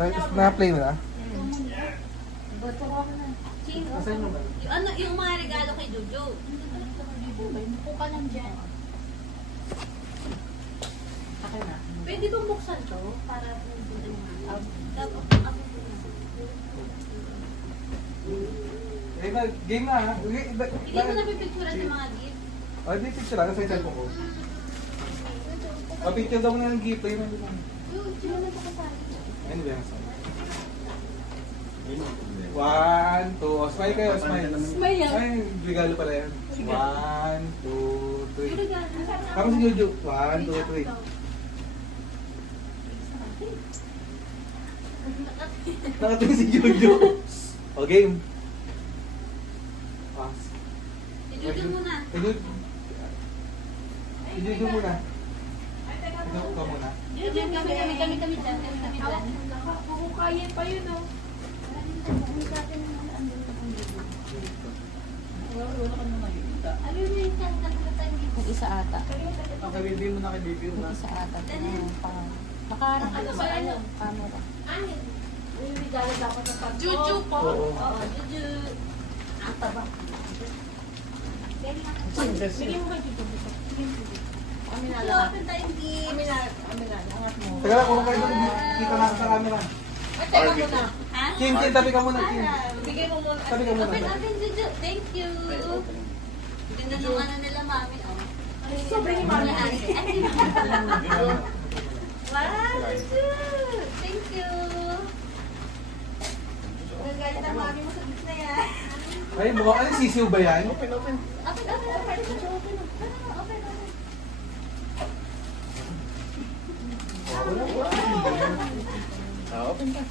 Na-play mo na? Boto ko ako na. Sino? Yung mga regalo kay Jojo. Mupo ka lang dyan. Akin na. Pwede bang buksan to? Para pumunta yung mga. Game na ha? Hindi mo na pipicturan yung mga gift. Oh, hindi picture lang. Nasa yung cellphone ko. Picture daw mo na ng gift. Ayun na. Sino na ito kasali? Ayun ba yung saan? 1, 2. Oh, smile kayo. Smile. Smile yan. Ay, regalo pala yan. 1, 2, 3. Regalo. Ako si Jojo. 1, 2, 3. Nakatingin si Jojo. O, game. Pass. Si Jojo muna. Si Jojo muna. Jojo ka muna. Jojo, kami dyan. Kukukayin pa yun, oh. Wala ka na nakikita. Ano yun yung kanta-kanta dito? Yung isa ata. Okay, baby mo na kay baby mo na. Yung isa ata. Makaharap Ano ba yan? camera. May regalo dapat sa pag- Jojo po. Oo. Oo, Jojo. Ang taba. Bigyan mo ba dito? Kami na lang. Open tayong gift. Kami na, angat mo. Teka lang, kung kayo kita na sa camera. Teka muna. Ha? Kim, tabi ka muna, Kim. Bigay mo muna. Tabi ka muna. Open, Jojo. Thank you. Ganda nung ano nila, mami. Oh. Sobrang ni Mami. Ay, wow, Jojo. Thank you. Nagalit ang mami mo sa gift na yan. Ay, mukhang ano, sisiw ba yan? Open. Open. Open ka.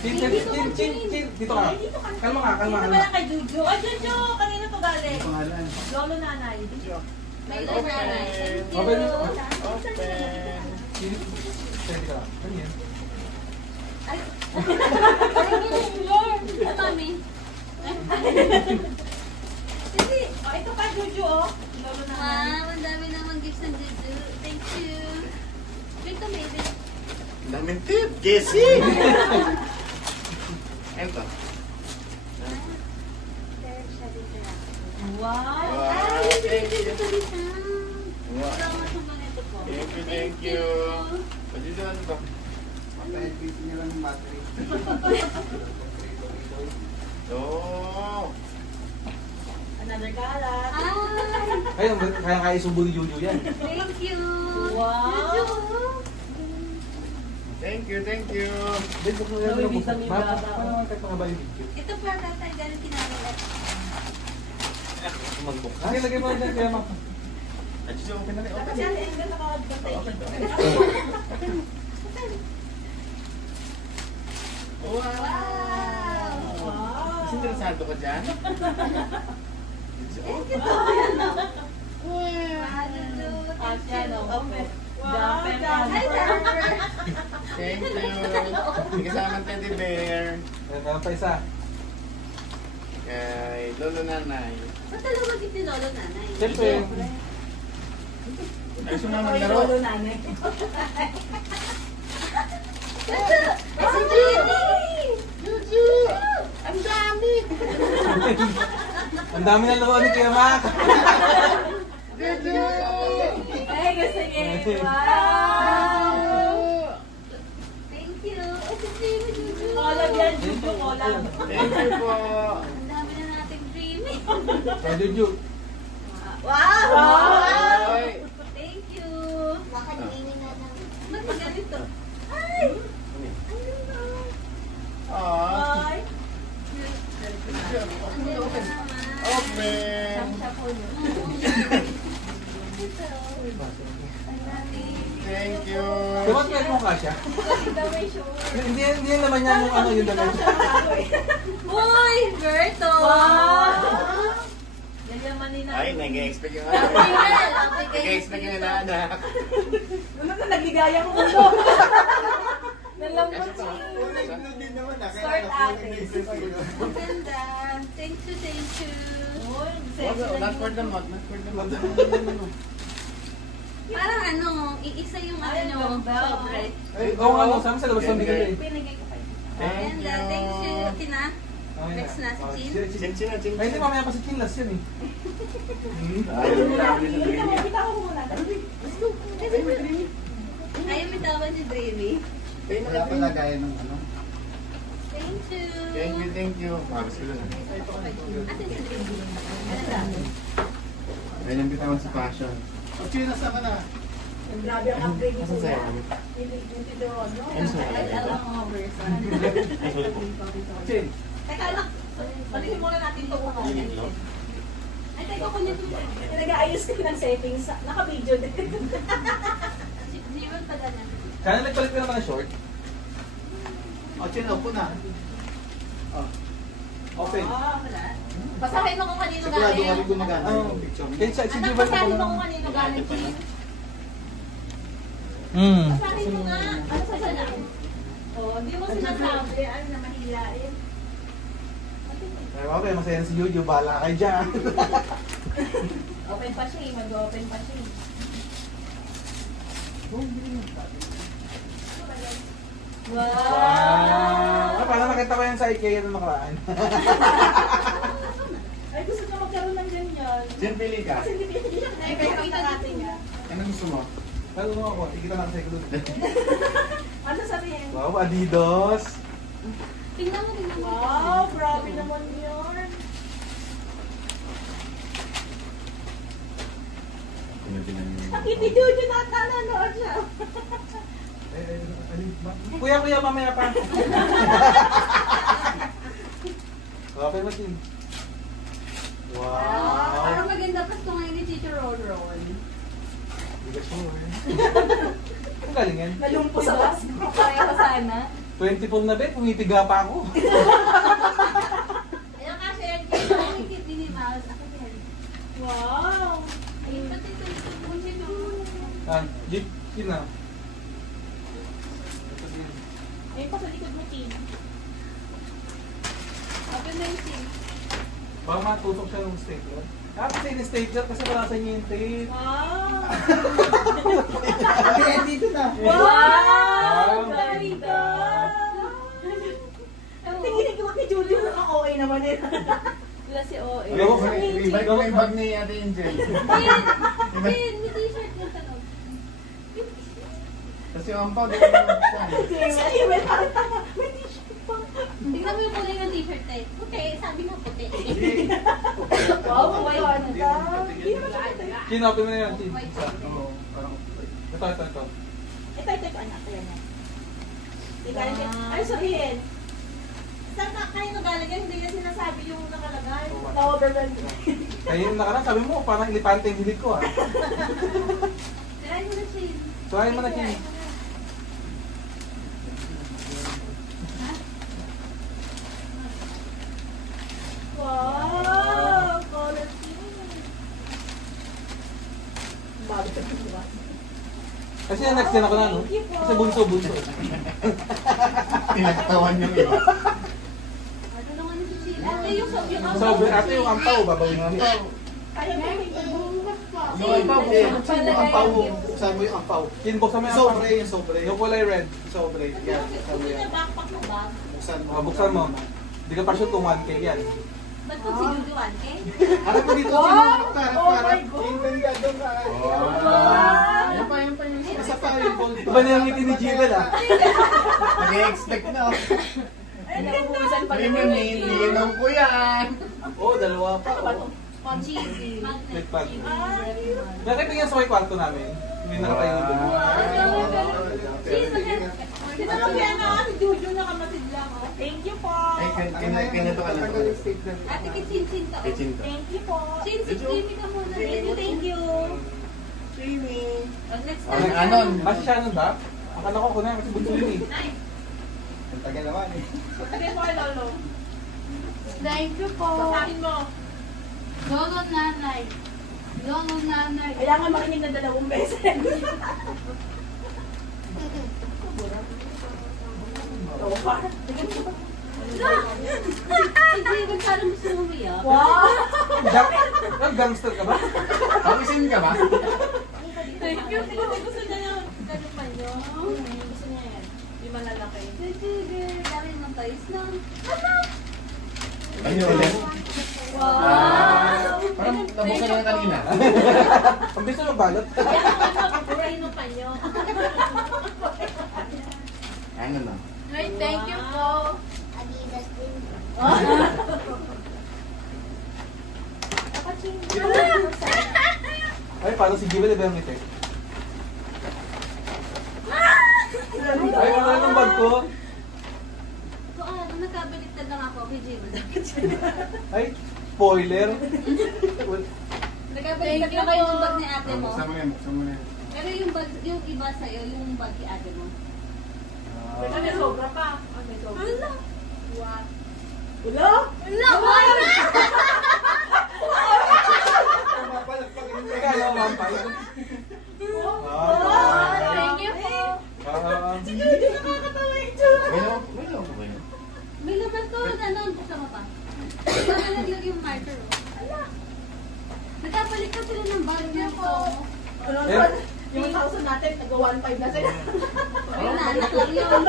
Kim, dito ka. Kalma ka. Dito ba lang kay Jojo? Oh, Jojo! Kanina to galing. Pangalan. Lolo nanay. May nanay. Thank you. Open. Open. Pwede ka. Ano yan? Ay, mami. Hindi. Oh, ito pa Jojo, oh. Lolo nanay. Wow, ang dami naman gifts ng Jojo. Thank you. Dito, maybe. Daming tip. Jesse! Ito. Wow. Ay, yung pinigil ko dito. Wow. Salamat sa mga ito po. Thank you. Pwede doon ito. Oh. Another kalat. Ah, Ayun, kaya isubo ni Jojo yan. thank you. Wow. Jojo. Thank you. Dito mo yan. Louis Vuitton yung baba. Paano naman kayo pangabali video? Ito pa tatay galing kinamit. Magbuk. Ay, lagay mo dyan kaya mapa. Adjust open na rin. Dapat Open. yan, ang ganda nakagantay. Wow. Wow. Kasi interesado ka dyan? Thank you po. Wow, Jojo. At Thank yan, you. oh. Wow, Jumper. Hi, Jumper. Thank you. May kasamang teddy bear. Meron pa isa. Kay Lolo Nanay. Ba't talaga gift ni Lolo Nanay? Siyempre. Ay, sumama Ay, laro. Lolo nanay. Jojo! Ay, si Jenny! Juju! Ang dami! Ang dami ng laruan ni Kuya Mac. Juju! Ay, gusto niya. Wow. Thank you. Ay, si Jenny, Jojo. Collab yan, Jojo, collab. Thank you po. Ang dami na nating dreamy. Kaya Jojo. Wow! Wow! Ay. Thank you. Baka dreamy na lang. Ba't ganito? Ay! Ang ganda. Aww. Ay. Ang ganda naman. Open. Ito. Ang dami. Thank you. Kaya ba't meron mong kasya? Hindi yan naman yan yung ano yun naman. Uy! Berto! Wow! Yayamanin na. Ay, nag-expect yung Tingnan, anak. okay, Nag-expect yung anak. Ano na, nagligaya ko ulo. Nalambot siya. Start ate. Ang ganda. Thank you, thank you. Uy, Not for the month. Not for the month. Parang ano, iisa yung ano nyo, sobre. Oo nga mo, sama sa labas ng bigay. Pinagay ko kayo. Thank And you. thank you, Tina. Next na si Chin. Chin na, chin. Ay, hindi mamaya pa si Chinlas yan eh. Ayaw mo lang ulit sa Kita mo, dreamy. kita ko muna. Ayaw bitawan si Dreamy. Thank Wala pala gaya ng ano. Thank you. Thank you. Mabis ko lang. Atin si Dreamy. Ayun ang bitawan sa passion. Chinas naman na. Grabe ang upgrade ko. Asan sa'yo? Yung Tidoro, no? Ano sa'yo? Ay, alam mo nga version. Chin. Teka lang. Palihin muna natin ito kung ano. Ay, teka ko nito. Nag-aayos ko ng settings. Naka-video din. Zero pa na. Sana nagpalit ka naman ng short. O, Chin, upo na. Oh. Open. Wala. Basahin mo kung kanino Sigurado galing. nga rin gumagana Oo. yung picture. Kaya si Anak, Jivan basahin mo kung kanino galing. Chin. Basahin mo nga. Ano sa siya lang? Oh, di mo sinasabi. Ano na mahilain. Ay, okay, masaya na si Yuju. Bahala kayo dyan. Open pa siya eh. Mag-open pa siya eh. Wow! Ah, parang nakita ko yan sa IKEA na nakaraan. Ay, gusto niya magkaroon ng ganyan. Jen, pili ka. Kasi hindi Ay, kaya kita natin niya. Ano gusto mo? Pero mo ako, ikita lang sa doon. Ano sabihin? Wow, Adidas! Tingnan mo, tingnan mo. Wow, grabe naman yun. Tinitingnan niyo. Nakiti Jojo na nanonood siya. Kuya, mamaya pa. Okay, Martin. Wow! Parang maganda pa ito ngayon ni Teacher Ron. Hindi ka sure. Ang galing yan. Nalumpo sa bus. Kaya ko sana. 24 na bet, pumitiga pa ako. Ayun kasi yan, kaya kit ni Mouse. Ako yan. Wow. Ayun, pati ito. Kunsin mo. Ah, Jeep, yun na. Ayun pa sa likod mo, Tina. Open na yung sim. Baka matutok siya ng stapler. Ah, kasi yung stapler kasi wala sa inyo yung tape. Wow. Okay, dito na. Wow. Ganda. Tingin ko kay Julio na OA naman eh. Wala si OA. Gawin ko, Ibalik ko yung bag ni Ate Angel. Jin, may t-shirt yung tanong. Kasi yung ampaw, di ko mabuksan. Sa email, parang tanga. May t-shirt pa. Tingnan mo yung kulay ng t-shirt eh. Puti, sabi nga puti. Wow, may ganda. Hindi naman siya ganda. Kinopin mo na yan, Chin. Oo, parang Ito. Ito, anak. Ayan na. Di galing siya. Ay, sabihin. Saan ka kayo nagaling yan? Hindi niya sinasabi yung nakalagay. Na-overwhelmed. Kaya yung nakaraan, sabi mo, parang ilipante yung hilig ko ah. Try mo na, Jin. Try mo na, Chin. Wow! Colorful. Bago ka diba? Kasi yung next gen ako na, no? Thank you po. Kasi bunso. tinaktawan yung iba. Ano naman si Jin? Ate, yung So, ate yung ampaw, babawin namin. Kaya mo yung Yung ampaw, buksan mo yung ampaw. Buksan mo yung ampaw. Chin, buksan mo yung ampaw. Sobre, yung sobre. Yung kulay red. Sobre. Yan, buksan mo yan. backpack mo ba? Buksan mo. Buksan mo. Hindi ka pa sure kung 1K yan. Ba't kung si Jujuan, eh? Harap mo dito, Chin. Harap ka, harap Oh ka. my Harap. God. Yung ganda doon ka. Yan pa yung Isa pa yung gold. Iba na yung ngiti ni Jivel ah. nag-expect na ako. Ay, nakukusan pa Sabi mo, nilinaw ko yan. Oo, dalawa pa. Ano ba oh. ito? Cheesy. Wait, pag. Ay, Nakita sa may kwarto namin. May nakatayo doon. Sino kaya na si Jojo nakamasid lang? Oh. Thank you po. Ay, kinato ka lang. Ate, kay Chin to. Kay Chin to. Thank you po. Chin, si Jimmy ka muna. Thank you. Oh, next Ah, time. Anon. Kasi siya nun ba? Akala ko ako na kasi bunso yun eh. Nice. Ang tagal naman eh. Sabihin mo kay Lolo. Thank you po. Sasakin mo. Lolo nanay. Lolo nanay. Kailangan makinig ng 2 beses. Oh, parang- Si Jimmy, parang gusto mo umiyak. Wow! Gangster ka ba? Pakisin ka ba? you po. Gusto niya yung ganun pa nyo. Gusto niya yan. Yung malalaki. Sige, dami ng toys na. Ano ulit? Wow! Parang nabuksan na kanina. Ang gusto mo balot? Yan ang ano, buray no pa nyo. Ano na? Ay, thank you po. Adidas din. Ay, parang si Jewel na yung ngiti. Ay, wala nang bag ko. So, nagkabaliktad lang ako kay Jimmy. Ay, spoiler. Nagkabaliktad lang kayo yung bag ni ate mo. Buksan mo yan, buksan mo na yan. Pero yung bag, yung iba sa'yo, yung bag ni ate mo. Pero may sobra pa. Ah, may sobra. Wala. What? Ulo? Wala, wala. Teka, ano, mampay? Thank you po. Hindi nakakatawa yung tsura. Bueno, bueno, bueno. May laman to, ano, buksan mo pa. Baka naglag yung marker, oh. Ala. Nagkabaliktad sila ng bag niya po. Ano, yung 1,000 natin, nag-1,500 na sila. Ayun na, anak lang yun.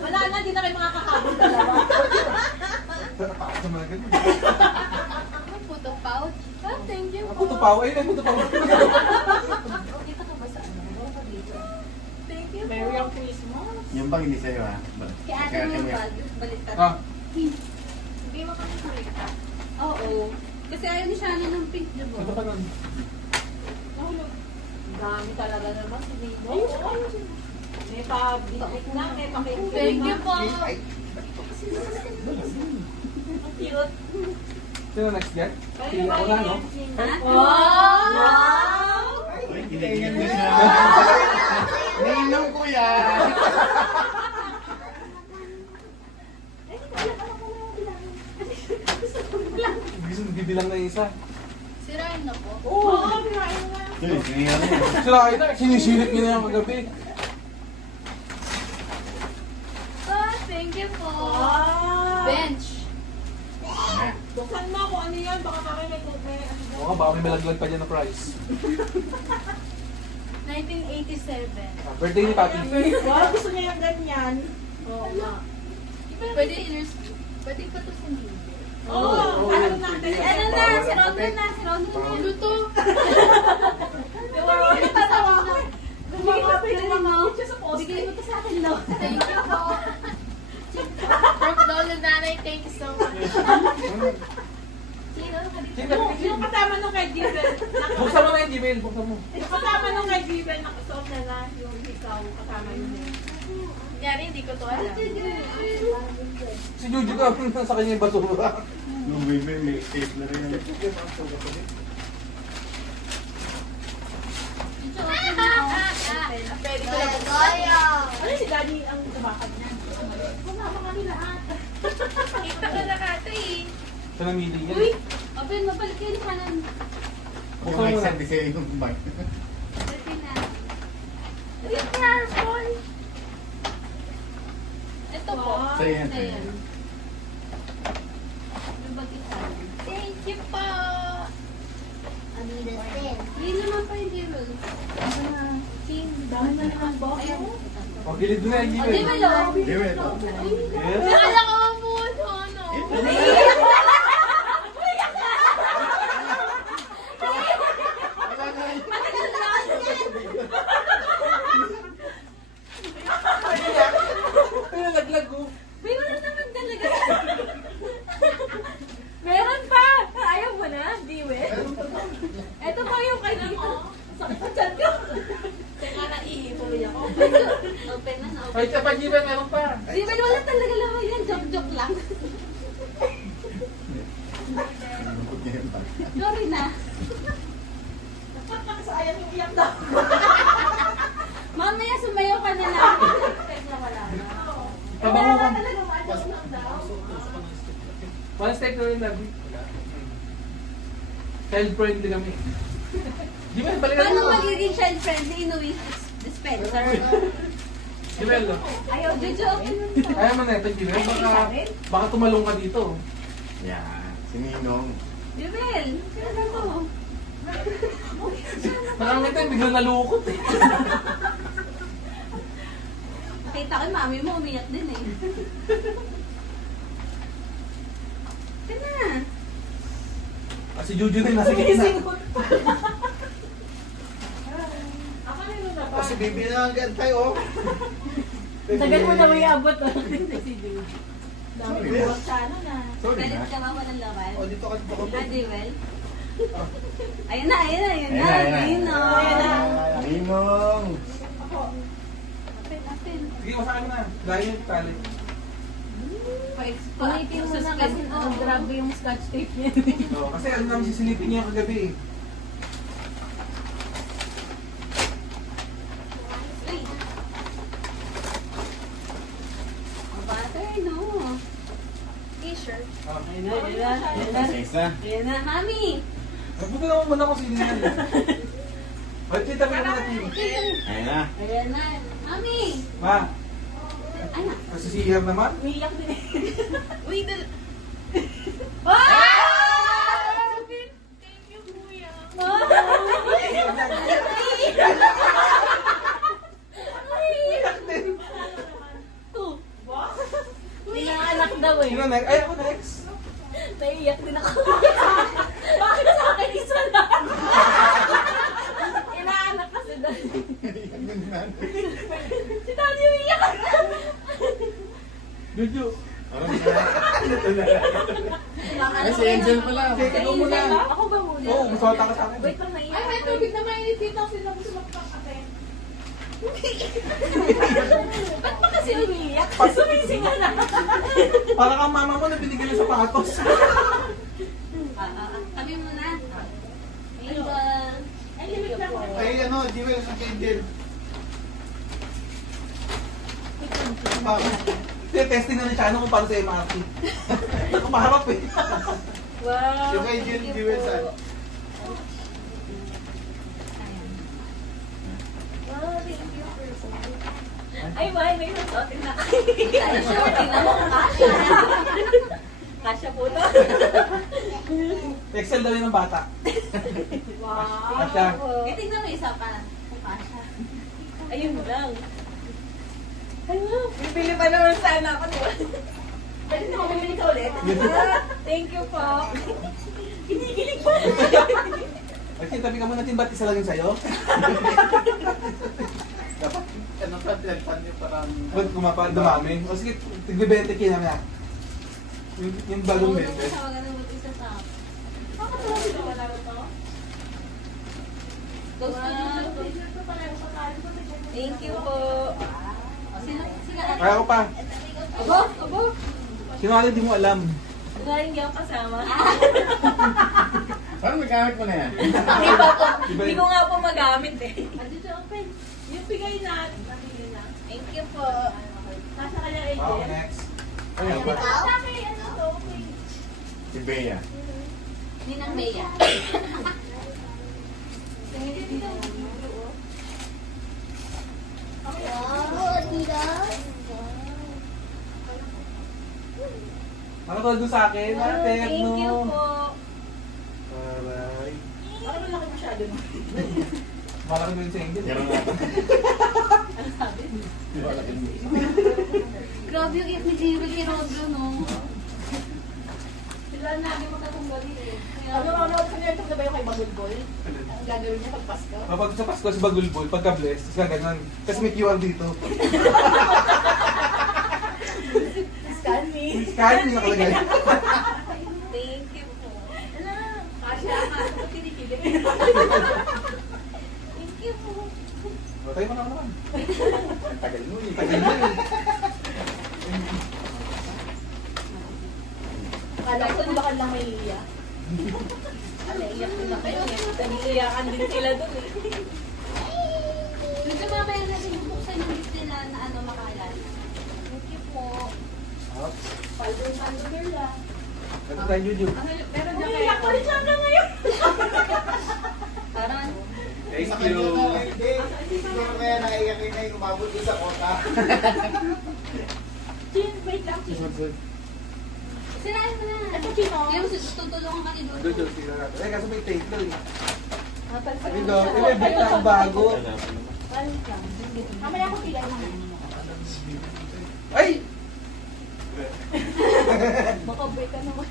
Wala na, di na kayo makakakabot dalawa. Natakot sa mga ganun. May photo pouch. Ah, thank you po. Puto pa. Ay, nagputo pa. Dito ka ba sa ano? Dito ka dito. Thank you po. Merry Christmas. Yung bang hindi sa'yo ha? Kaya ate mo yung bag. Baliktad. Ah, Hindi mo kami salita. Oo. Kasi ayaw ni Shana ng pink, di ba? ito pa nun. Nahulog. Dami talaga naman si Nino. May pa-bitbit na, may pa-bitbit. Thank you po. Cute. Sino next guy? Si ako na, no? Wow! Uy, kinikilig na siya. Ninong ko yan. Gusto bibilang na isa. Sirain na po. Oo, birahin na. Yun, sinihan mo. Sila kayo na, sinisilip niyo na yung kagabi. Ah, thank you po. Wow! Bench. Buksan mo kung ano yan, baka kami may tubig. Oo nga, baka may malaglag pa dyan na price. 1987. Birthday ni Papi. Wow, gusto niya yung ganyan. Oo nga. Pwede iners... Pwede pa to sa libre. Oo, alam natin. Ano na, si Ronda na, si Ronda na. Luto. Tatawa ko. Lumapit siya sa poste. Bigay mo to sa akin, no? Thank you po. From Lola Nanay, thank you so much. Yung kasama nung kay Jibel. Buksan mo na yung Gmail, buksan mo. Yung kasama nung kay Jibel, nakasuot na na yung ikaw kasama yun. Nangyari, hindi ko to alam. Si Juju ka, sa kanya yung basura. Nung baby, may tape na rin. Pwede ko lang. Ano si Daddy ang tumakad niya? Kumama kami lahat. Kita ka na kata eh. Siya namili niya. Uy! Open, mabalik yun ka ng... Kung may sabi sa'yo yung bag. Pwede na. Uy, purple! Ito po. Wow. Sa'yo yan. Ayan. Yung bag isa. Thank you po! Adidas din. Hindi naman pa yung Jewel. Dami na naman box. Ayan. O, gilid mo na yung O, Gmail. Jewel, oh. Jewel. Yes. Akala ko mo, ano? Ay, nalaglag ko. Meron naman talaga. Meron pa! Ayaw mo na, Diwel. Ito pa yung kay Dito. Sakit pa dyan ko. Teka na, iituloy ako. Open na, na Ay, open. kapag Gmail, meron pa. Jewel, wala talaga laman yan. Joke-joke lang. Nalungkot niya yung bag. Sorry na. Sayang yung iyak daw. Mamaya sumayaw ka na lang. Tabango ka. Talaga ma-adjust lang daw. One step na rin, Nabi. Child-friendly kami. Gmail, balikan Paano mo. magiging child-friendly inuwi dispenser? Gmail, no? Ayaw, Jojo, open mo na. Ayaw mo na ito, Gmail. Baka tumalong ka dito. Yan. Si Ninong. Jewel, ano to? Nakangita yung biglang nalukot eh. Nakita ko yung mami mo, umiyak din eh. Ito na. Si Juju din nasa gitna. Ako na yung nabang. Kasi bibi na ang gantay, oh. Tagal mo na may abot. Si Juju. Dami Sorry, ko Bes. sa ano na. Sorry Galit na. ka ba ko ng laman? Oh, dito ka dito ka. Ah, Jewel? Ayun na, ayun na, ayun na. Ayun na, Ayun na. Ninong. Ako. Apin, apin. Sige, masakin mo na. Dahil yung tali. Punitin mo na kasi grabe yung scotch tape niya. No, kasi ano namin sisilipin niya kagabi eh. Uy. Ang butter, no? T-shirt. Ayun na, ayun na. Ayun na. Isa. Ayun na. Mami! Nagbuto naman muna kung sino yan. Ba't kita mo naman natin? Ayun na. Ayan na. Mami! Ma, Ano? kasi si Iher naman. Umiyak din eh. Uy, dal... Thank you, kuya. Pinanganak daw eh. Sino next? Ay, ako next. Naiiyak din ako. Bakit sa akin isa lang? Inaanak kasi daw. Si Tani umiyak. Juju. Parang Ay, si Angel pala. Sige, ikaw muna. Ako ba muna? Oo, masota ka sa akin. Wait lang, naiiyak. Ay, may tubig na mainit dito. Sila mo sumakpang ate. Ba't ba kasi umiiyak? Sumisinga na. Para kang mama mo na binigyan ng sapatos. Kami muna. Angel. Ay, limit lang ako. Ay, ano, Jewel sa Angel. Testing na ni Chano kung paano sa MRT. Nakapaharap eh. Wow. Yung kay Angel, Jewel saan? Ay, why? May susuotin na. Ay, sure, tingnan mo kung kasha. Kasya po to. Excel daw yun ng bata. Wow. Kasya. Eh, tingnan mo isa pa. Kung kasha. Ayun lang. Ano? Bibili pa naman sana ako, di ba? Pwede na mamimili ka ulit. Thank you po. Kinikilig ba? Ay, tabi ka muna natin, ba't isa lang yun sa'yo? Dapat, ano pa, tinagpan niyo parang... Ba't dumami? O sige, tigbe-20 kina na. Yung balong 20. Tawagan ng buti sa top. Bakit wala sila wala na to? Those two. Ito pala yung pagkain ko. Thank you po. Sino? Kaya ko pa. Abo, abo. Sino ka hindi mo alam? Dahil hindi ako kasama. Parang nagamit mo na yan. Hindi pa po. Hindi ko nga po magamit eh. Andito open. Yung bigay na. Nabili na. Thank you po. Nasa kanya Oh, agent. next. Ikaw? Sa akin, ano to? Okay. Si Bea. Ninang Bea. Wow, Adidas. Nakatulad doon sa akin. Ate, Thank you po. Aray. Bakit malaki masyado no? Malaki mo yun sa Angel. Meron na. Ano sabi? Wala ka din. Grabe yung iyak ni Jewel kay Rodro, no? Sila na, hindi magkatunggali eh. Ano ko niya ito ba yung kay Bagulgol? Ang gagawin niya pag Pasko? Kapag sa Pasko sa Bagulbol, pagka-bless, tapos ganun. Kasi may QR dito. Scan me. Kahit hindi nakalagay. Thank you po. Ano? Kasya ka. Ba't kinikilig? Thank you po. O, tayo mo na naman. Ang tagal mo eh. Tagal mo eh. Kala ko baka lang may iya. Naiiyak din ako. Naiiyakan din sila dun eh. Doon sa mamaya natin buksan yung gift nila na ano makalan. Thank you po. Hop. Paldo nila. Ito tayo, Juju. Meron na kayo. Ako rin siya hanggang ngayon. Parang, Thank Sa you. kanya na, hindi. Siguro kaya naiyakin na yung umabot doon sa kota. Chin, wait lang, Chin. sirain mo na. Ito, Chin, oh. Hindi mo tutulungan ka ni Dodo. Juju, tingnan natin. Eh, kaso may tape lang eh. Ito, ibibenta ang bago. Mamaya ako bigay mo. Ay! Makabay ka naman.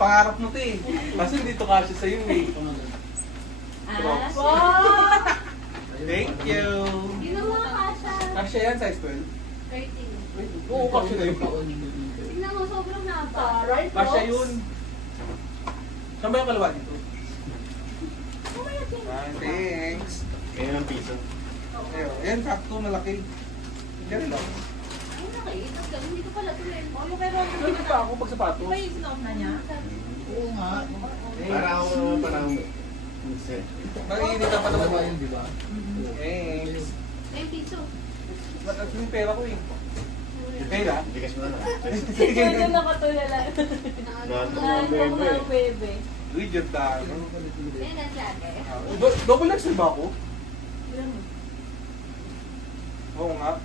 Pangarap mo to eh. Kasi dito kasya sa'yo eh. Wow! Thank you! Yun ang mga kasha. Kasya yan, size 12? 13. Oo, kasya na yun. Tingnan mo, sobrang haba. Right, Kasya yun. Saan ba yung kalawa dito? Thanks. Kaya ng piso. Ayun, ayan, sakto, malaki. Yan lang. Ay, nakaitas lang. Hindi ko pala tuloy. Oh, yung kay Ron. Hindi pa ako pag sapatos. Di ba yung sinuot na niya? Oo nga. Parang Nag-iinitan pa naman yun, di ba? Thanks. Ay, piso. Ba't yung pera ko eh? Pera? Hindi kasi mo na. Sige, doon nakatulala. Nandun Ng bebe. Uy, dyan tayo. Yan ang sabi. Double X ba ako? Oo nga.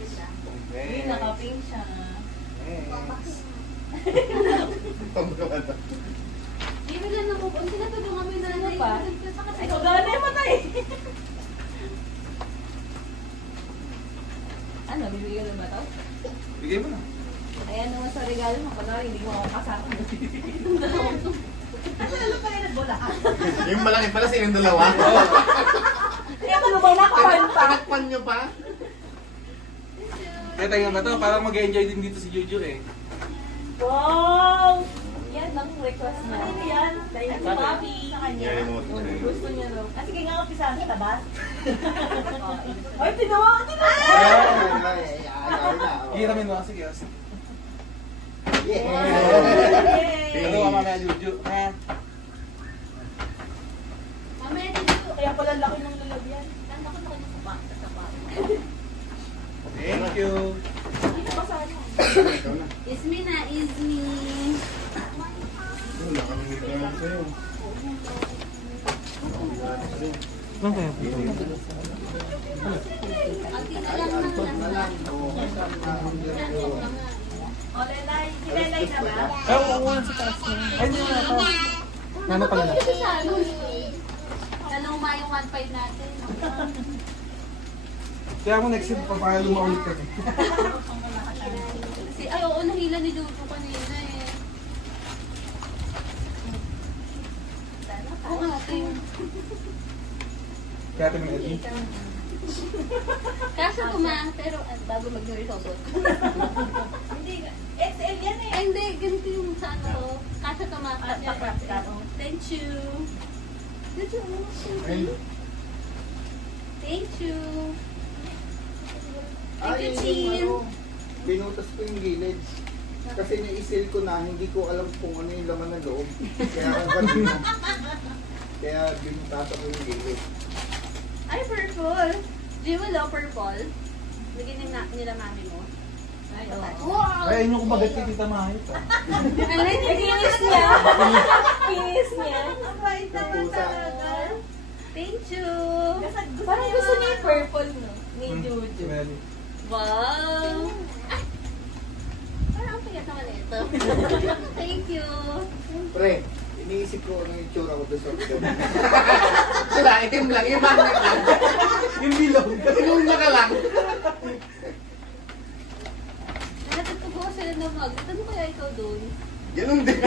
Ganda. Hindi, nakaping siya. Thanks. Di ba lang ako? Ang tinatulungan kami na nanay. pa? Sa kasi Ikaw gana yung matay. Ano, bibigyan mo ba ito? Bigay mo na. Ayan naman sa regalo mo, kunwari hindi mo ako kasama. Ano pa yung nagbola ka? Yung malaki pala sa inyong dalawa. Kaya ano ba nakapan pa? Tinakpan nyo pa? Kaya tayo ba ito? Parang mag-enjoy din dito si Juju eh. Wow! Yan ang request na. Ano yan? Dahil si Bobby sa kanya. Yan yung Gusto niya daw. Ah, sige nga, umpisahan sa tabas. Ay, tinawa! Hiramin mo kasi yes. Yeah! Ano ka mamaya Juju? Ha? Mamaya dito. Kaya pala laki ng lalagyan. Tanda ko na kayo sa baka. Sa baka. Thank you. Hindi na basahan mo. Ikaw na. Is me na, is me. Wala kami nagdala sa'yo. Ang tinalang lang. O, Lelay. Si Lelay na ba? Ay, oo nga sa taas na. Ay, hindi na ito. Nano pala na? Taluma yung 1.5 natin. Kaya mo next year pa para lumaulit kami. Kasi ay oo, nahila ni Jojo kanina eh. Oo nga, ito yung... Kaya ito may edit. Kaso kumang, pero bago mag-resort. Hindi. XL yan eh. Ay hindi, ganito yung sa ano ko. Kaso tumakas. Thank you. Thank you. Thank you. Thank you, Chin. Binutas ko yung gilid. Kasi naisil ko na, hindi ko alam kung ano yung laman ng loob. Kaya ako kanina. Kaya binutasan ko yung gilid. Ay, purple. Jewel o purple? Lagyan nila mami mo. Ay, wow! Ay, ayun yung kumagat kay Tita Mahit ah. Ano na Kinis niya. Kinis niya. Ang bait naman talaga. Thank you. Parang gusto niya yung purple, no? Ni Juju. Melly. Wow! Ay! Parang ang pigat naman ito. Thank you. Pre, iniisip ko ano yung tsura ko doon sa hotel. Sila, itim lang. Yung magnet lang. Yung bilog. Sinuna ka lang. Natatugo sila na mag. Ano kaya ikaw doon? Ganun din.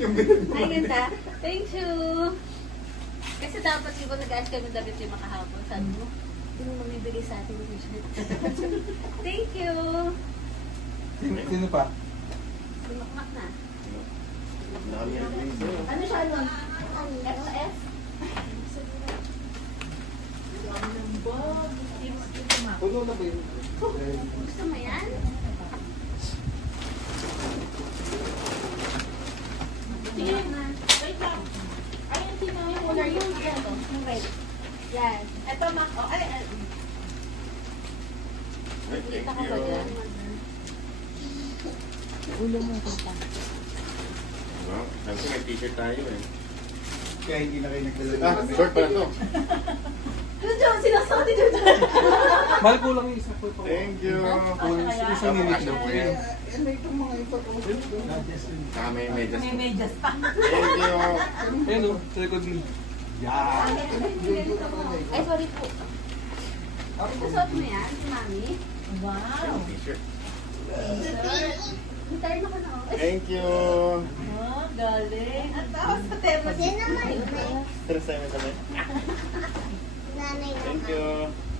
Yung binag mo. Ay, ganda. Thank you. Kasi dapat di ba nag-ask kami damit yung makahapon. Sabi mo, hindi mo mamibigay sa atin yung t-shirt. Thank you. Sino pa? Lumakmak na. Dami ang ring sa'yo. Ano siya, ano? XS? Puno na ba yun? Gusto mo yan? Sige. Wait lang. Ayun, sino yung color yung ano? Yung red. Yan. Ito, Mac. Oh, ay, ay. Kita ka ba dyan? Wow, sabi ko may t-shirt tayo eh. Kaya hindi na kayo nagdala. Ah, short pala to. Juju, sinasot ni Juju. Mahal ko lang yung isa ko. Thank you. Isang minute lang. Eh, may itong mga ito. Saka may medyas. May medyas pa. Thank you. Ayun o, sa likod mo. Yan. Ay, sorry po. Nasuot mo yan, si Mami? Wow. T-shirt. Retired na ko na. Thank you. Oh, galing. At tapos sa tema. Yan naman. Stress tayo mo kami. Nanay Thank naman. you.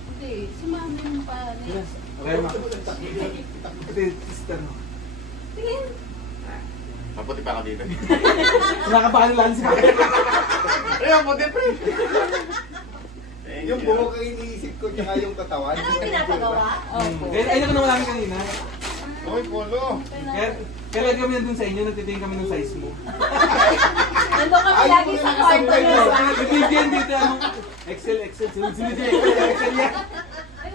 Hindi, si Mami yung pa. Okay, ma. Ito yung sister mo. Tingin. Maputi pa ako dito. Nakapaan lang si Mami. Ayun, puti pa. Thank Yung you. buhok ang iniisip ko, tsaka yung katawan. Ano yung pinapagawa? Opo. Ayun ako naman namin kanina. Uy, polo. Kaya lagi kami nandun sa inyo, natitingin kami ng size mo. Nandun kami lagi sa kwarto niya. Bibigyan dito ano. Excel, sunod-sunod yung Excel yan. Ay,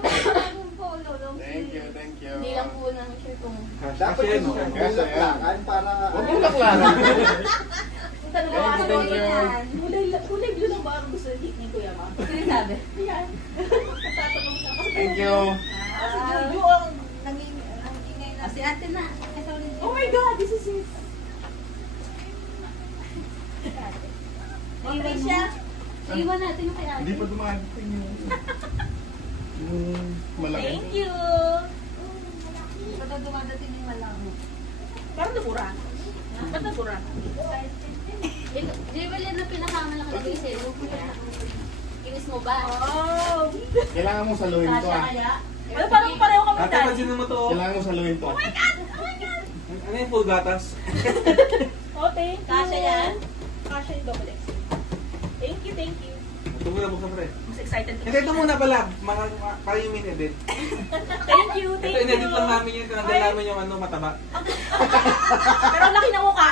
yung polo. Thank you, thank you. Hindi lang po ng shirt kong... Dapat Kasi yung ano, bulak-lakan para... Huwag mong laklaran. Tanong ko, Thank you, ano thank you. yan? Kulay blue lang ba ang gusto ni Kuya Ma? Sino sabi? Ayan. Tatanong ko. Thank you. Kasi Jojo ang nangingay na. Si ate na. Ay, sorry. Oh my God, this is it. Iwan siya. Iwan natin yung kay ate. Hindi pa dumadating yung malaki. Thank you. Ba't na dumadating yung malamo? Parang nabura. Ba't nabura? Jewel yan na pinakamalaki na bigay sa'yo. Kinis mo ba? Oh. Kailangan mong saluhin to Kasha ah. kaya? Ano parang pareho kami Ate, dati? pansin mo to. Kailangan mong saluhin to. Ano yung full gatas? Okay. Kasha yan? Kasha yung double X. Thank you, thank you. Ito muna, buksan mo rin. Mas excited Kasi ito muna pala, para yung main edit. Thank you, Ito, thank you. in-edit lang namin yung tinanggal namin yung ano, mataba. Pero ang laki ng mukha.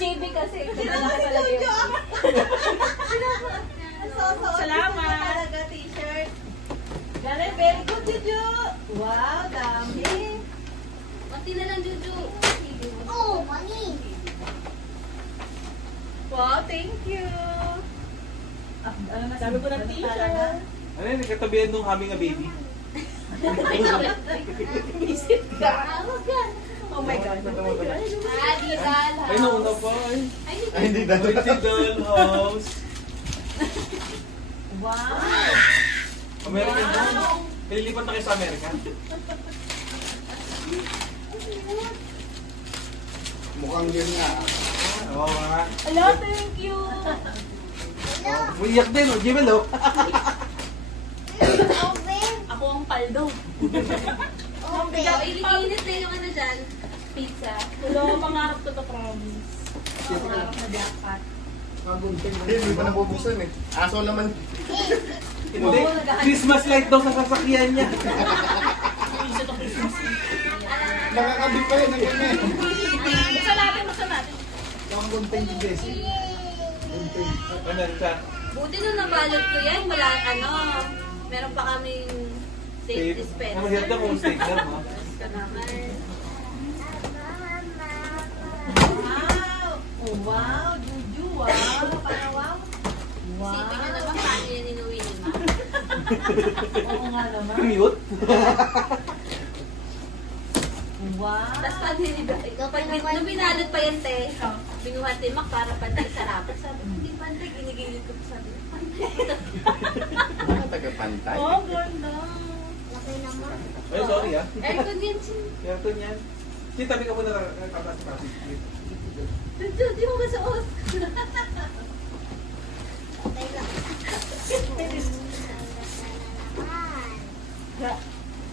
JB kasi. Sinama si Jojo. Salamat. Talaga t-shirt. Galing, very good, Jojo. Wow, dami. Mati na lang, Juju. Oh, mami. Wow, thank you. Ano na sabi ko ng t-shirt? Ano yun, nagkatabihan nung having a baby. Visit ka. Tawag yan. Oh my God. Oh my God. Ah, di ba? Ay, nauna pa. Ay, Ay, Ay, hindi na. wait, si Dollhouse. Wow. American Doll. Lilipat na kayo sa Amerika. Mukhang yun nga. Oo nga. Hello, thank you. Umiyak din, oh. Jimel, oh. Oh, babe. Ako ang paldo. Oh, So, babe. ilinit na yung ano dyan. Pizza. Hello, pangarap ko to, promise. Pangarap na jackpot. Hindi pa nabubuksan eh. Aso naman. Hindi. Christmas light daw sa sasakyan niya. Nakakabit pa yun ng ganyan. Buksan natin, buksan natin. Ang gunting ni Jessie. Gunting. Ano, siya? Buti nung nabalot ko yan, wala, ano, meron pa kaming safe dispenser. Ang mahirap na kung steak lang, ha? Ka naman. Wow! Oh, wow, Juju, wow. Parang wow. Isipin nyo naman paano yan inuwi ni Ma. Oo nga naman. Commute? Wow. Tapos pag nung binalot pa yan, te, binuhat ni Mac para pantay sa rapat. Sabi ko, hindi pantay, ginigilid ko. Sabi ko, pantay. Tagapantay. Oh, ganda. Laki naman. Ay, sorry, ha? Aircon yan, Aircon yan. Sige, tabi ka muna kakatas sa kasi. Juju, di mo masuot. Patay lang.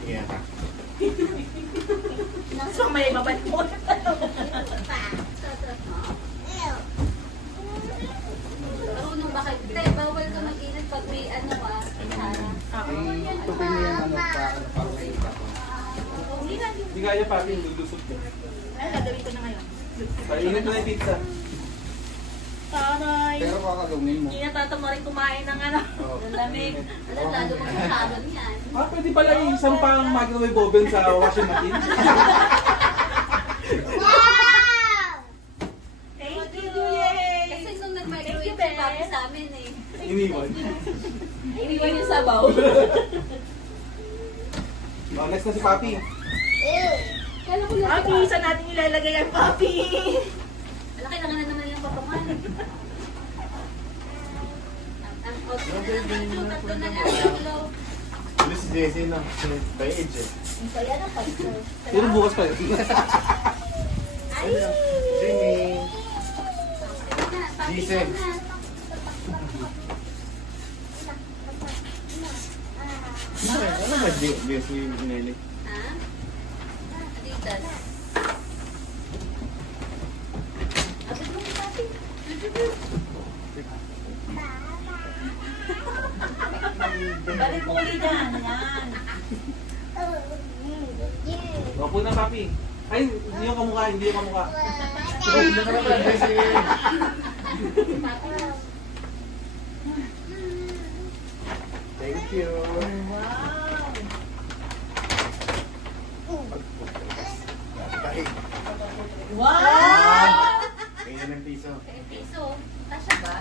Iya ka. So, may babalik mo. Marunong ba kayo? Te, bawal ka mag-inat pag may ano ka. Harang. Ay, tupin mo yung ano pa may iba. Hindi kaya pa rin, lulusot niya. Ay, gagawin ko na ngayon. Painit na yung pizza. Taray. Pero kakalungin mo. Hindi na tatama rin kumain ng ano. Oo. Ng lamig. Alam, lalo mo sa salon yan. Ah, pwede pala isang pang microwave oven sa washing machine. Wow! Thank you. Yay! Kasi nung Thank nag-microwave you, si Beth. Papi sa amin eh. Iniwan. Iniwan yung sabaw. na si Papi. Kala ko lang Papi, saan natin ilalagay ang papi? Wala, kailangan na naman yung papaman. Ang out na lang. Tatlo na lang. Tatlo. Ano si Jessie na? By age eh. Ang saya ng pasto. Pero bukas pa yun. Ay! Jimmy. Papi Giselle. na. Ano ba Jessie Nelly? Ha? Adidas. Abot mo yung papi. Balik mo ulit yan. Yan. Opo na, Papi. Ay, hindi yung kamukha, hindi yung kamukha. Ano ka naman, Jessie? Thank you. Wow! Tahi. Wow! Kaya ng piso. Kaya piso. Tasya ba?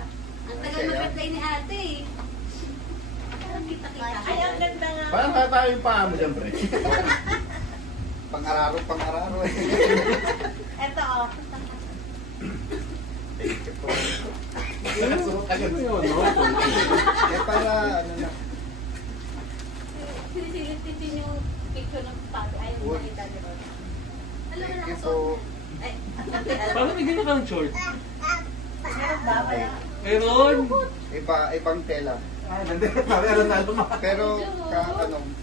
Ang tagal mag-reply ni ate eh. Parang kita-kita. Ay, ang ganda nga. Parang tatayo yung paa mo dyan, pre. Pang-araro eh. Eto, oh. Thank you po. Nasuot agad. Ano yun, no? Eh para ano na. Sinisilip-tipin yung picture ng papi. Ayaw mo makita ni Ron. Alam mo Thank you nakasuot. po. Ay, Parang may ganyan ka ng short. Meron ba? Wala. Meron. Ibang tela. Ah, nandun. Sabi, ano na ito Pero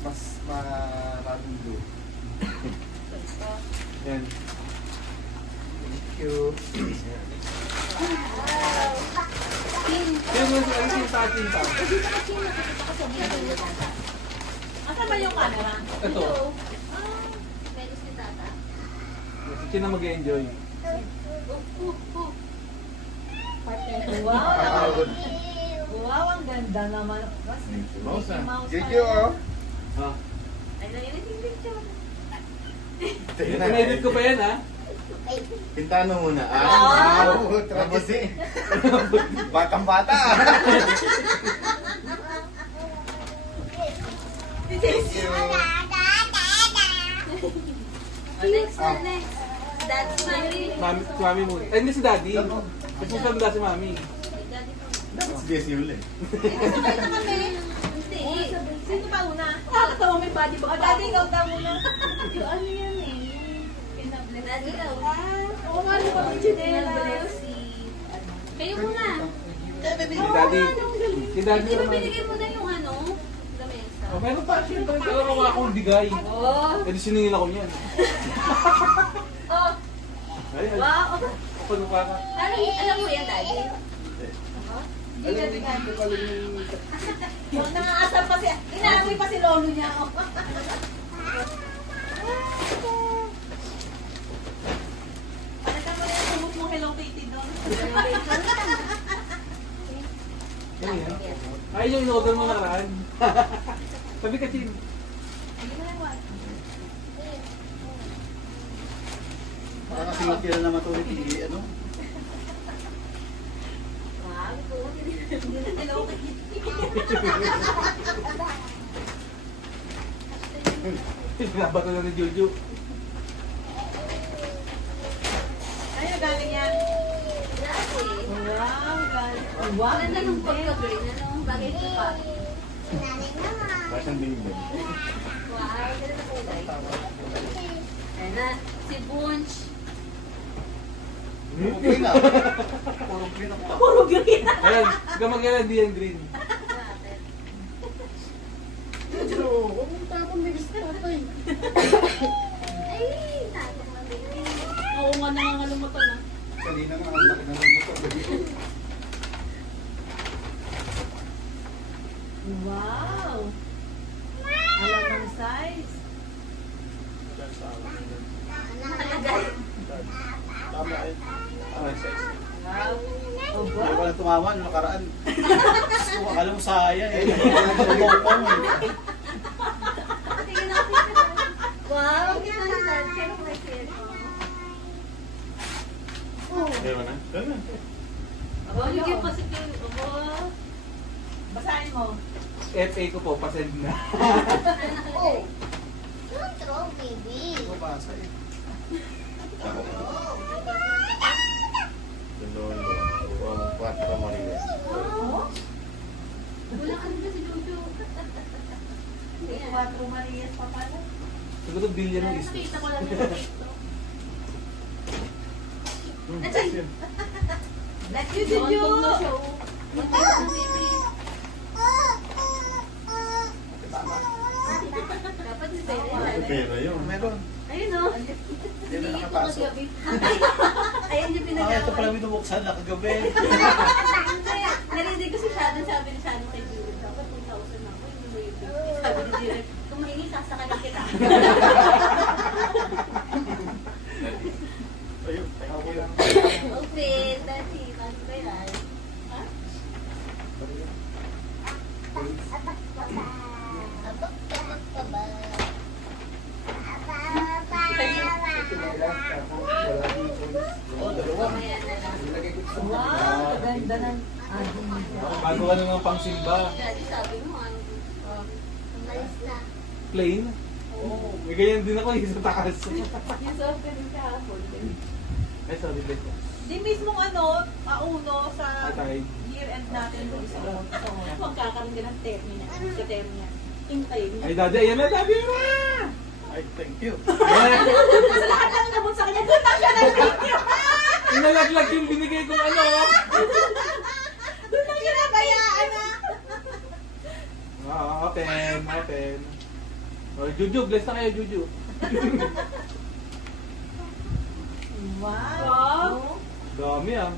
mas maraming blue. Yan. Thank you. Yan mo, ano yung sa Asan ba yung camera? Ito. Meron si tata. Si China mag-enjoy. Wow! Wow, ang ganda naman. Mouse, ah. Thank you, oh. Ah. Ay, nalinis yung picture. In-edit ko pa yan, ha? Pintano muna. Wow! Tapos eh. Batang-bata. Thank you. O, next na, next. Daddy, mommy. Si Mami muna. Ay, hindi si Daddy. Kasi susunod si Mami. Daddy po. Dapat si Jessie ulit. Ito kami. Hindi. Sino pa una? Nakakatawa may body bag. Daddy, ikaw daw muna. Yung ano yan eh. Yung Daddy daw. Oo nga, ano pa yung chinelas? Kayo muna. Si Daddy. Si Daddy Hindi ba naman. binigay mo na yung ano? Lamesa. Oh, meron pa siya. Pero wala akong bigay. Oh. Pwede siningin ako niyan. Oh. Ay, ay. Wow. Ano pa ka? Alam mo yan, Daddy? Yung nangaasar pa siya. Inaamoy pa si lolo niya. Oh. Palitan mo na yung sumot mo Hello Kitty doon. Ano yan? Ay, yung in-order mo nakaraan. Sabi kasi, Para kasi matira na matuloy ano? Wow. Hello Kitty. pinabato na ni Jojo. Ayun, galing yan. Daddy. Wow, galing. Wow, Ganda nung pagka-green. Ano? Bagay ko pa. Parang siyang binibig. Wow. Ganda na kulay. Ayan na. Si Bunch. Puro green na. Puro green ako. Puro green. Ayan, gamag yan, hindi yan green. Pero, huwag mong tapon may gusto patay. Ay, tatang na baby. Oo nga, nangangalumutan na. Kanina nga, ang laki na lang ito. Wow! Alam ng size. Nakalagay. Tama eh. Wow. Oh, Hindi wow. ko na tumama nung nakaraan. Akala mo saya eh. Tumopong eh. Tingnan natin. Wow, kita na dad. Kaya may cellphone. Kaya mo na? Kaya na. Oh, bigyan pa si Kim. Oh. Basahin mo. FA ko po, pasend na. Ano nakalagay? TV. Mabasa eh. Lolo. Ang 4 Maria. Wala ka na si Jojo. Ayan. 4 Marias pa pala. Siguro billion ng isip. Nakita ko lang yung TikTok. Let you do you. Noon na show. Magkita ng TV. Dapat si Bella. Pera yun. Meron. Ayun o. Hindi na Hindi ko nakapasok. magabi. Ayan yung Ah, pinagawa. ito pala binubuksan na kagabi. Kaya, narinig ko si Shannon, sabi ni Shannon kay Julie, dapat 2,000 ako, hindi mo yung bill. Sabi ni Julie, kung mahingi, sasakalan kita. Ayun. Okay lang. Open, dati, bago ba yan? Ha? Sinelas, tapos wala dito. Oo, dalawa. Mamaya na lang. Nilagay ko sa Wow, ganda ng Bago ka naman pang simba. Daddy, sabi mo, ano? Umalis na. Plain. Oo. May ganyan din ako eh, sa taas. Yung soft ka rin kahapon. Ay, sorry, Beth. Di mismong ano, pauno sa Atay. year-end natin doon sa magkakaroon ka ng terminal. Sa terminal. Hintayin mo. Ay, daddy, ayan na, daddy na! Ay, thank you. Sa lahat ng nabot sa kanya, doon na siya ng thank you. Inalaglag yung binigay kong ano. Doon na siya nabayaan na. Open, open. Oh, Juju, bless na kayo, Juju. Wow. Dami ah.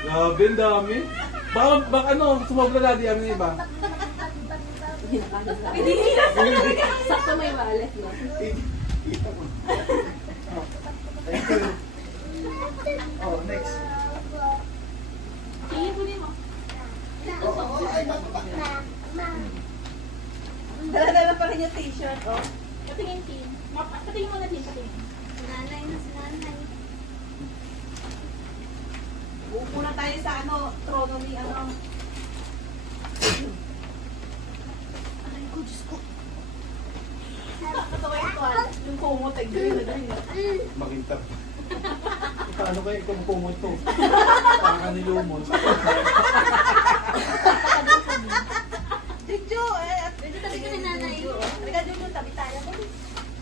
Grabe, ang dami. Baka ano, sumobra daddy, amin iba. Hindi na sa Sakto may wallet, no? Kita mo. Thank you. Oh, next. Tingin ko mo. Oh, ay, Dala-dala pa rin yung t-shirt, oh. Patingin, Tin. Patingin mo na, Tin. Patingin. Nanay na si nanay. Upo na tayo sa ano, trono ni ano. Aray ko, Diyos ko. Katawa yung tuwan. Yung kumot ay green na green. Makintab. Paano kayo kung pumunto? Parang nilumon. Jojo, eh. Medyo tabi ka ni nanay. Halika, Jojo, tabi tayo.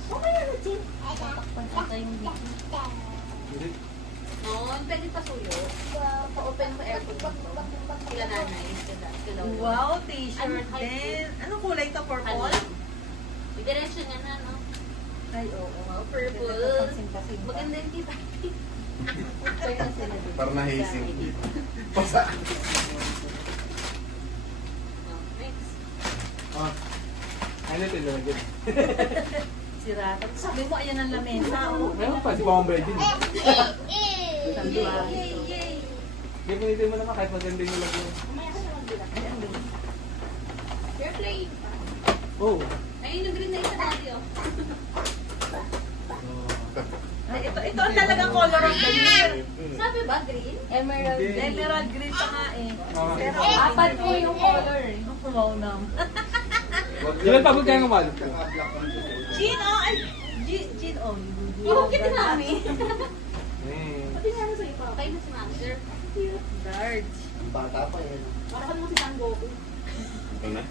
Okay na, Jojo. Pagkata yung noon, pwede pasuyo. Pa-open ko aircon dito. Sila nanay. Sila. Wow, t-shirt Ano, high din. Anong kulay to? Ano? Purple? May diretso niya na, no? Ay, oo. Wow, purple. Maganda yung kita. Pwede na sila dito. Parang nahising. Pasa. Oh, next. Ah. Ano ito nilagyan? Sirata. Sabi mo, ayan ang lamesa, oh. Meron pa, si Pawang Brady. Yay, yay, yay. Kaya punitin mo naman kahit maganda yung lagyan. Mamaya ka na magbilang. You're playing. Oh. Ayun yung green na isa dati, oh. Ay, ito ang talagang color of the year. Sabi ba, green? Emerald. Hindi. Emerald green pa nga eh. Ah. Pero Apat po yung color eh. wow nam. Ilan pa kaya ng wallet ko? Naka-black ang suot. Jean, oh, ay, Jean, oh. Bakit tinami? Eh. Pati nga na sa'yo pa. Kayo na si Master. Large. Ang bata pa eh. Para ka naman si Tangoku. Ito na.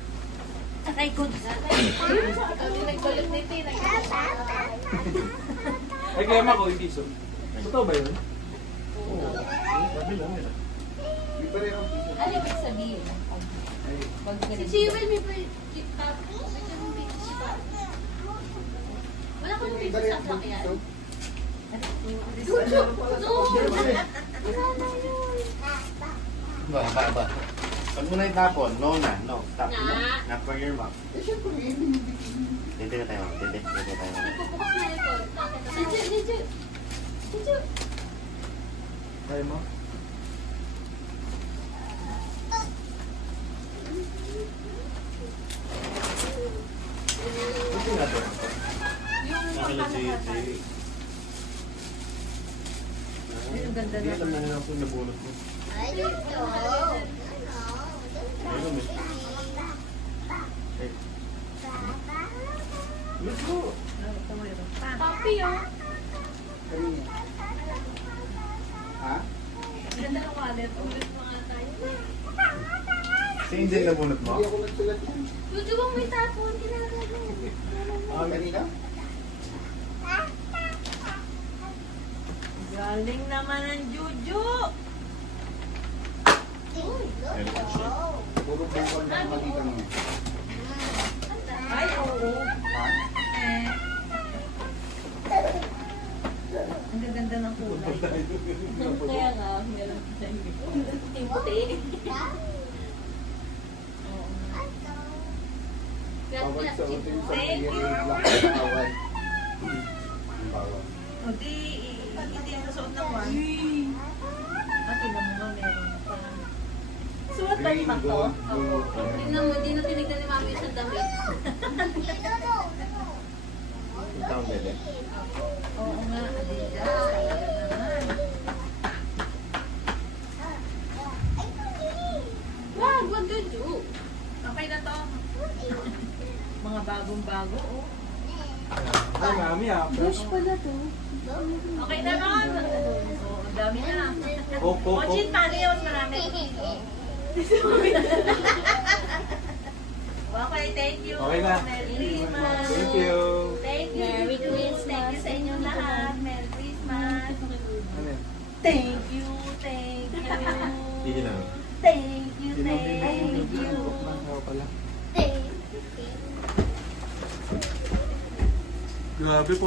Aray ko. Sabi nagbalit nito eh. Ay, kaya ako, hindi so. Totoo ba yun? Sabi lang nila. Di ba rin ang piso? Ano ibig sabihin? Pag Si Jewel may wala ko nung Di pizza ba rin sa ang sakyan. piso? Ba. Pag mo na itapon, no na, no. Stop. Na. Not for your mouth. Eh, syempre, yun. Dito na tayo, dito tayo. Nagpupukas na yun. Legit. Kaya mo? Dito na to. Yung pangkalahatan. Ay, ang ganda Hindi na. alam na nila kung nabunot mo. Ay, ito. Ayun eh. Eh, Let's go. Papi, oh. Kanina. Ha? Ganda ng wallet. Ulit mga tayo. Si Angel na bunot mo? Hindi ako nagsulat yan. Juju, bang may tapon? Kinakagal. Kanina? Galing naman ang Juju. Puro bukal na mali kami. Ay, oo. Ha? Ang gaganda ng kulay. Kaya nga, meron tayo. Yung puti. Bawal sa hotel sa Thank you. Bawal. Bawal. O di, hindi ang suot ng one. Tingnan mo ba meron pa. Suot ba Green, naman to? gold, blue. Tingnan mo, di na tinignan ni Mami yung damit. Yung taong dede. Oo nga, Adidas. Talaga naman. Wag Juju. Okay na to. Mga bagong-bago, oh. Ay, mami ah. pala to. Okay na nun. Oo, ang dami na. Opo, opo. Ochin, paano yun? Marami. Okay, thank you. Okay na. Merry Christmas. Thank you. Thank you. Merry Christmas. Thank you sa inyo lahat. Merry Christmas. Ano yan? Thank you, thank you. Sige lang. Thank you, thank you. Ako pala. Grabe po.